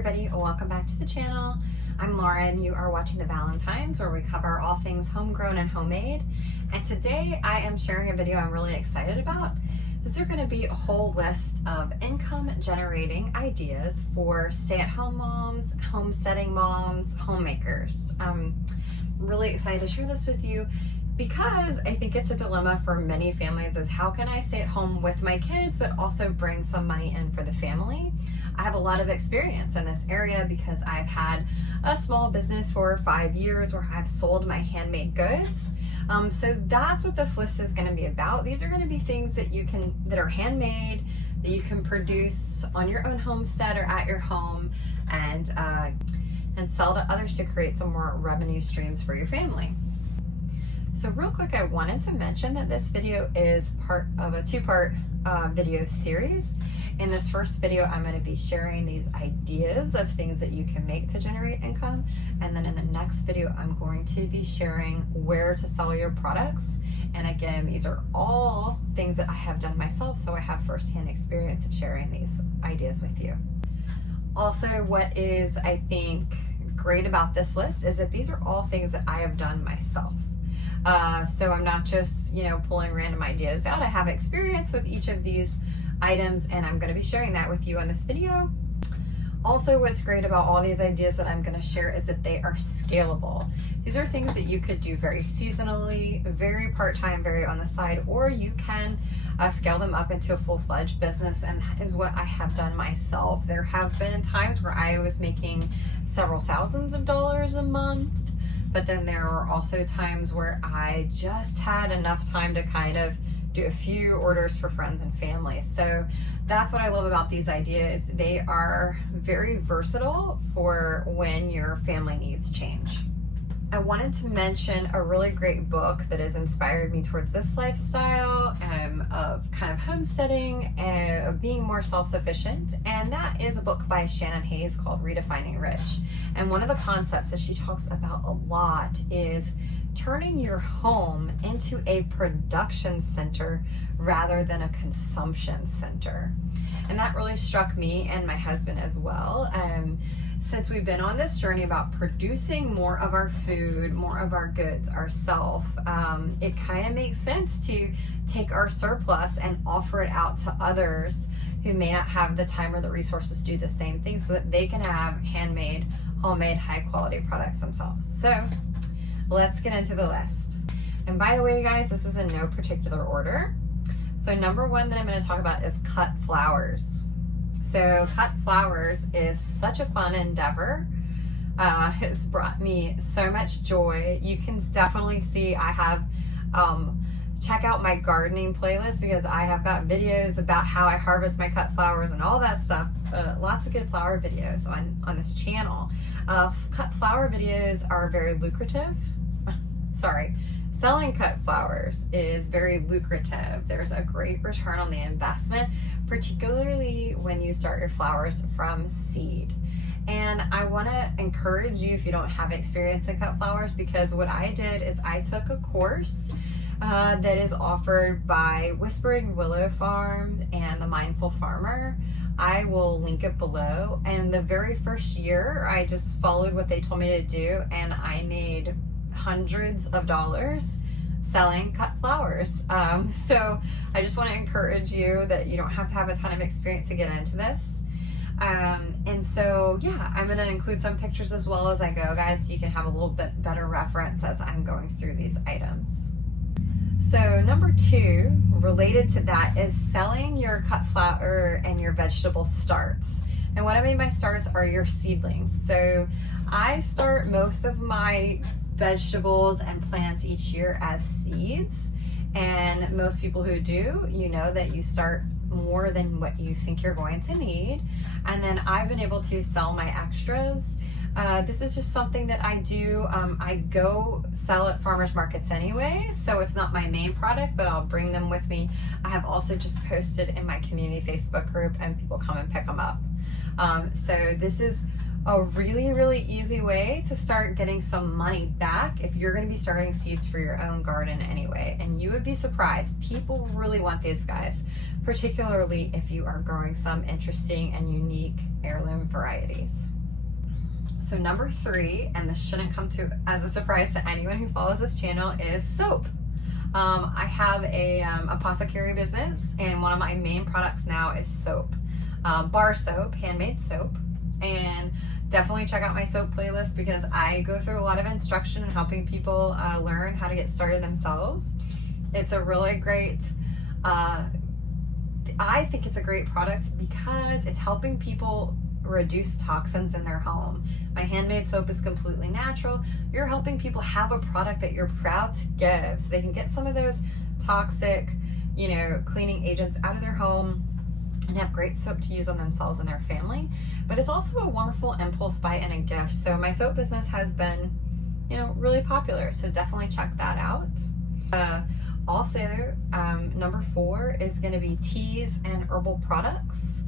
everybody, welcome back to the channel. I'm Lauren. You are watching the Valentines, where we cover all things homegrown and homemade. And today I am sharing a video I'm really excited about. These are going to be a whole list of income generating ideas for stay-at-home moms, homesteading moms, homemakers. I'm really excited to share this with you because I think it's a dilemma for many families is how can I stay at home with my kids but also bring some money in for the family? I have a lot of experience in this area because I've had a small business for 5 years where I've sold my handmade goods. So that's what this list is going to be about. These are going to be things that that are handmade, that you can produce on your own homestead or at your home and sell to others to create some more revenue streams for your family. So real quick, I wanted to mention that this video is part of a two-part video series. In this first video, I'm going to be sharing these ideas of things that you can make to generate income. And then in the next video, I'm going to be sharing where to sell your products. And again, these are all things that I have done myself, so I have firsthand experience in sharing these ideas with you. Also, what is, I think, great about this list is that these are all things that I have done myself. So I'm not just, pulling random ideas out. I have experience with each of these items, and I'm going to be sharing that with you on this video. Also, what's great about all these ideas that I'm going to share is that they are scalable. These are things that you could do very seasonally, very part-time, very on the side, or you can scale them up into a full-fledged business, and that is what I have done myself. There have been times where I was making several thousands of dollars a month, but then there were also times where I just had enough time to kind of do a few orders for friends and family. So that's what I love about these ideas. They are very versatile for when your family needs change. I wanted to mention a really great book that has inspired me towards this lifestyle of kind of homesteading and of being more self-sufficient. And that is a book by Shannon Hayes called Redefining Rich. And one of the concepts that she talks about a lot is turning your home into a production center rather than a consumption center. And that really struck me and my husband as well. Since we've been on this journey about producing more of our food, more of our goods ourselves, it kind of makes sense to take our surplus and offer it out to others who may not have the time or the resources to do the same thing so that they can have handmade, homemade, high quality products themselves. So let's get into the list. And by the way, guys, this is in no particular order. So number one that I'm going to talk about is cut flowers. So cut flowers is such a fun endeavor. It's brought me so much joy. You can definitely see I have, check out my gardening playlist because I have got videos about how I harvest my cut flowers and all that stuff. Lots of good flower videos on this channel. Cut flower videos are very lucrative. Sorry. Selling cut flowers is very lucrative. There's a great return on the investment, particularly when you start your flowers from seed. And I want to encourage you if you don't have experience in cut flowers, because what I did is I took a course that is offered by Whispering Willow Farm and the Mindful Farmer. I will link it below. And the very first year, I just followed what they told me to do, and I made hundreds of dollars selling cut flowers. So I just want to encourage you that you don't have to have a ton of experience to get into this. And so, yeah, I'm going to include some pictures as well as I go, guys, so you can have a little bit better reference as I'm going through these items. So number two, related to that, is selling your cut flower and your vegetable starts. And what I mean by starts are your seedlings. So I start most of my vegetables and plants each year as seeds, and most people who do, that you start more than what you think you're going to need. And then I've been able to sell my extras. This is just something that I do. I go sell at farmers markets anyway, so it's not my main product, but I'll bring them with me. I have also just posted in my community Facebook group, and people come and pick them up. So this is a really, really easy way to start getting some money back if you're going to be starting seeds for your own garden anyway. And you would be surprised. People really want these guys, particularly if you are growing some interesting and unique heirloom varieties. So number 3, and this shouldn't come to as a surprise to anyone who follows this channel, is soap. I have a apothecary business, and one of my main products now is soap. Bar soap, handmade soap. And definitely check out my soap playlist because I go through a lot of instruction in helping people learn how to get started themselves. It's a really great, I think it's a great product because it's helping people reduce toxins in their home. My handmade soap is completely natural. You're helping people have a product that you're proud to give so they can get some of those toxic, cleaning agents out of their home and have great soap to use on themselves and their family. But it's also a wonderful impulse buy and a gift. So my soap business has been, really popular. So definitely check that out. Also, number 4 is going to be teas and herbal products.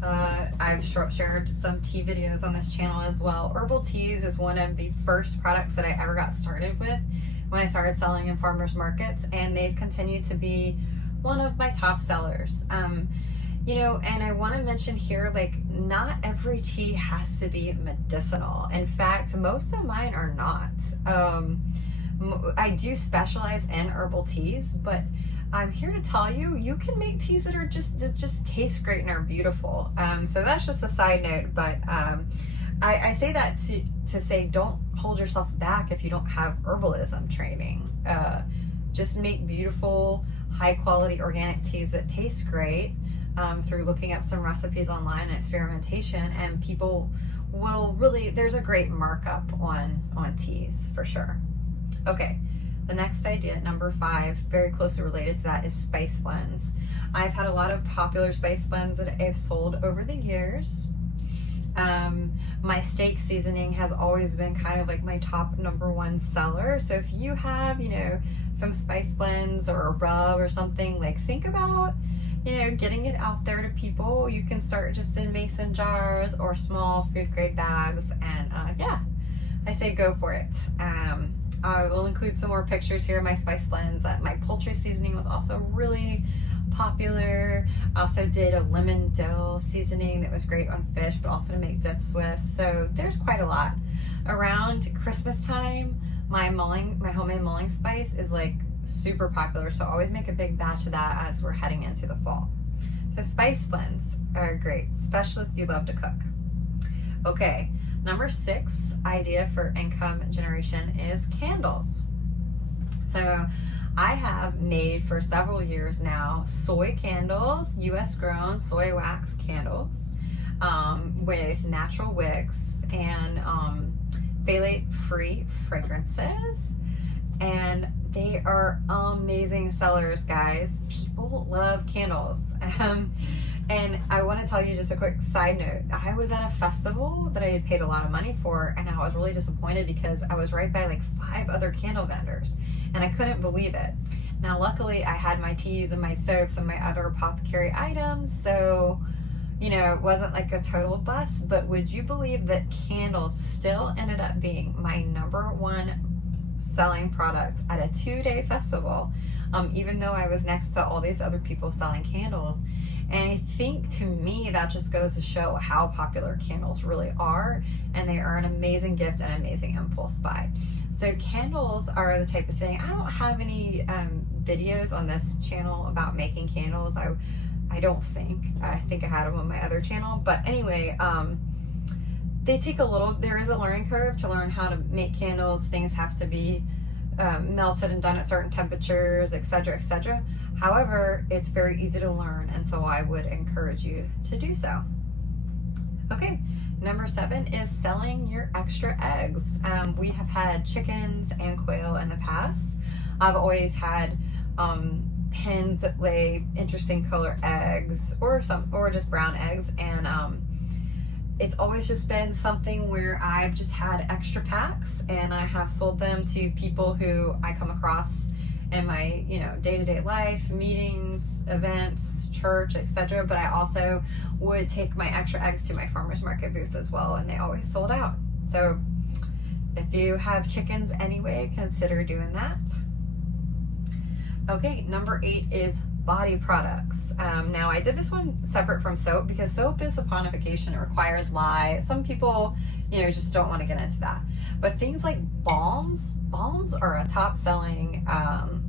I've shared some tea videos on this channel as well. Herbal teas is one of the first products that I ever got started with when I started selling in farmers markets, and they've continued to be one of my top sellers. And I want to mention here, not every tea has to be medicinal. In fact, most of mine are not. I do specialize in herbal teas, but I'm here to tell you, you can make teas that are just taste great and are beautiful. So that's just a side note, but I say that to say don't hold yourself back if you don't have herbalism training. Just make beautiful, high quality organic teas that taste great. Through looking up some recipes online and experimentation, and people will really, there's a great markup on teas for sure. Okay, the next idea, number 5, very closely related to that, is spice blends. I've had a lot of popular spice blends that I've sold over the years. My steak seasoning has always been kind of like my top number 1 seller. So if you have, some spice blends or a rub or something, think about getting it out there to people. You can start just in mason jars or small food grade bags, and I say go for it. I will include some more pictures here of my spice blends. My poultry seasoning was also really popular. I also did a lemon dill seasoning that was great on fish, but also to make dips with. So there's quite a lot. Around Christmas time, my homemade mulling spice is super popular, so always make a big batch of that as we're heading into the fall. So spice blends are great, especially if you love to cook. Okay, number 6 idea for income generation is candles. So I have made for several years now soy candles, US grown soy wax candles, with natural wicks and phthalate free fragrances, and they are amazing sellers, guys. People love candles. And I want to tell you just a quick side note. I was at a festival that I had paid a lot of money for, and I was really disappointed because I was right by 5 other candle vendors, and I couldn't believe it. Now, luckily, I had my teas and my soaps and my other apothecary items, so it wasn't a total bust. But would you believe that candles still ended up being my number 1 selling product at a 2-day festival, even though I was next to all these other people selling candles? And I think, to me, that just goes to show how popular candles really are, and they are an amazing gift and amazing impulse buy. So candles are the type of thing, I don't have any videos on this channel about making candles. I don't think. I think I had them on my other channel, but anyway, they take there is a learning curve to learn how to make candles. Things have to be melted and done at certain temperatures, etc., etc. However, it's very easy to learn, and so I would encourage you to do so. Okay, number 7 is selling your extra eggs. We have had chickens and quail in the past. I've always had hens that lay interesting color eggs, or just brown eggs, and it's always just been something where I've just had extra packs, and I have sold them to people who I come across in my, day-to-day life, meetings, events, church, etc. But I also would take my extra eggs to my farmer's market booth as well, and they always sold out. So if you have chickens anyway, consider doing that. Okay, number 8 is body products. Now I did this one separate from soap because soap is saponification. It requires lye. Some people, just don't want to get into that. But things like balms are a top selling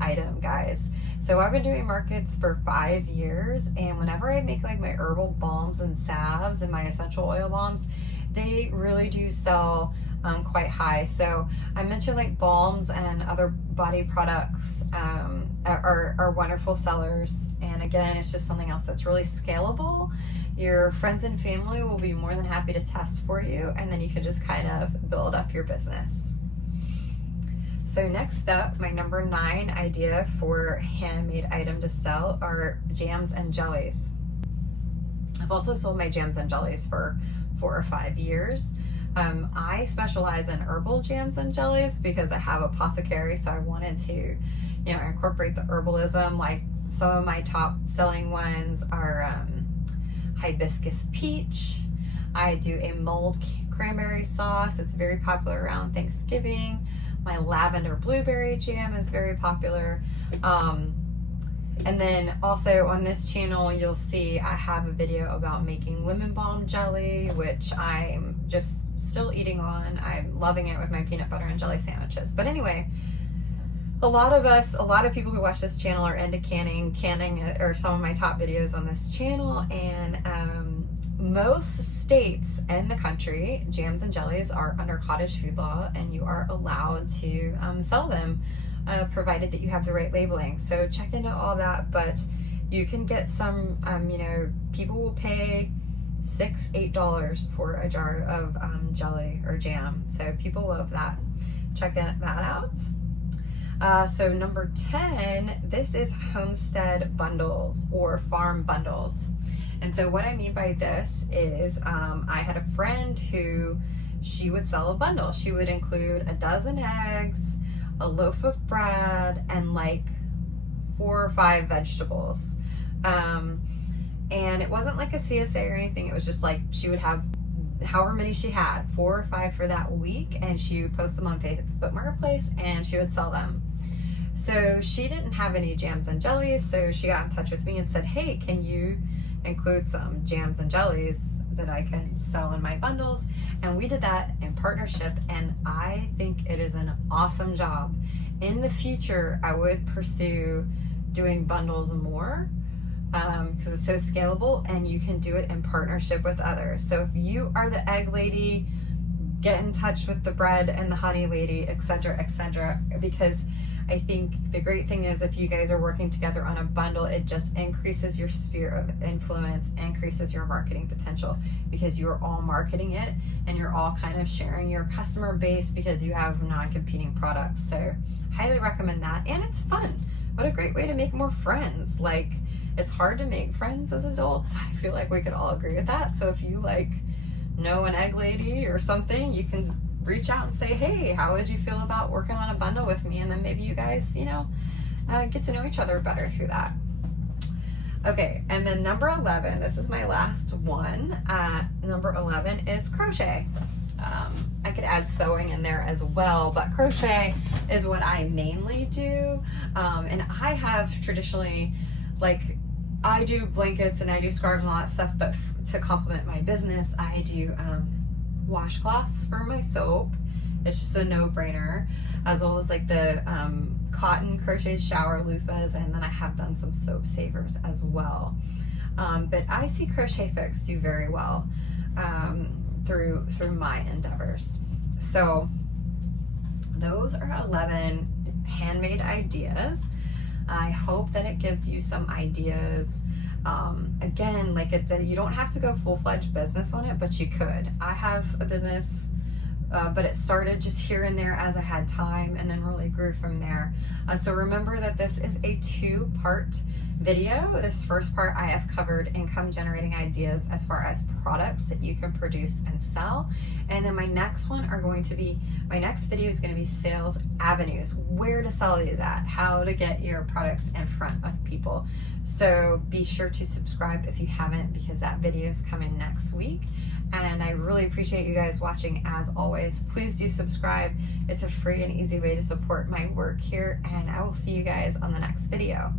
item, guys. So I've been doing markets for 5 years, and whenever I make like my herbal balms and salves and my essential oil balms, they really do sell quite high. So I mentioned like balms and other body products are wonderful sellers. And again, it's just something else that's really scalable. Your friends and family will be more than happy to test for you, and then you can just kind of build up your business. So next up, my number 9 idea for handmade item to sell are jams and jellies. I've also sold my jams and jellies for 4 or 5 years. I specialize in herbal jams and jellies because I have apothecary, so I wanted to, incorporate the herbalism. Like some of my top selling ones are hibiscus peach. I do a mulled cranberry sauce. It's very popular around Thanksgiving. My lavender blueberry jam is very popular. And then also on this channel, you'll see I have a video about making lemon balm jelly, which I'm just still eating on. I'm loving it with my peanut butter and jelly sandwiches. But anyway, a lot of people who watch this channel are into canning are some of my top videos on this channel. And most states in the country, jams and jellies are under cottage food law, and you are allowed to sell them, provided that you have the right labeling. So check into all that, but you can get some, people will pay $6-8 for a jar of jelly or jam. So people love that. Check that out. So number 10, this is homestead bundles or farm bundles. And so what I mean by this is I had a friend who she would sell a bundle. She would include a dozen eggs, a loaf of bread, and like 4 or 5 vegetables. And it wasn't like a CSA or anything. It was just like she would have however many she had, 4 or 5 for that week, and she would post them on Facebook Marketplace and she would sell them. So she didn't have any jams and jellies, so she got in touch with me and said, hey, can you include some jams and jellies that I can sell in my bundles? And we did that in partnership, and I think it is an awesome job. In the future, I would pursue doing bundles more because it's so scalable, and you can do it in partnership with others. So if you are the egg lady, get in touch with the bread and the honey lady, etc., because I think the great thing is if you guys are working together on a bundle, it just increases your sphere of influence, increases your marketing potential, because you're all marketing it and you're all kind of sharing your customer base because you have non-competing products. So highly recommend that, and it's fun. What a great way to make more friends. Like, it's hard to make friends as adults. I feel like we could all agree with that. So if you know an egg lady or something, you can reach out and say, hey, how would you feel about working on a bundle with me? And then maybe you guys, get to know each other better through that. Okay, and then number 11, this is my last one. Number 11 is crochet. I could add sewing in there as well, but crochet is what I mainly do. And I have traditionally, I do blankets and I do scarves and all that stuff, but to complement my business, I do washcloths for my soap. It's just a no-brainer, as well as the cotton crocheted shower loofahs, and then I have done some soap savers as well. But I see Crochet Fix do very well through my endeavors. So those are 11 handmade ideas. I hope that it gives you some ideas. Again, you don't have to go full-fledged business on it, but you could. I have a business, but it started just here and there as I had time, and then really grew from there. So remember that this is a 2-part video. This first part I have covered income generating ideas as far as products that you can produce and sell. And then my next video is going to be sales avenues, where to sell these at, how to get your products in front of people. So be sure to subscribe if you haven't, because that video is coming next week. And I really appreciate you guys watching as always. Please do subscribe. It's a free and easy way to support my work here, and I will see you guys on the next video.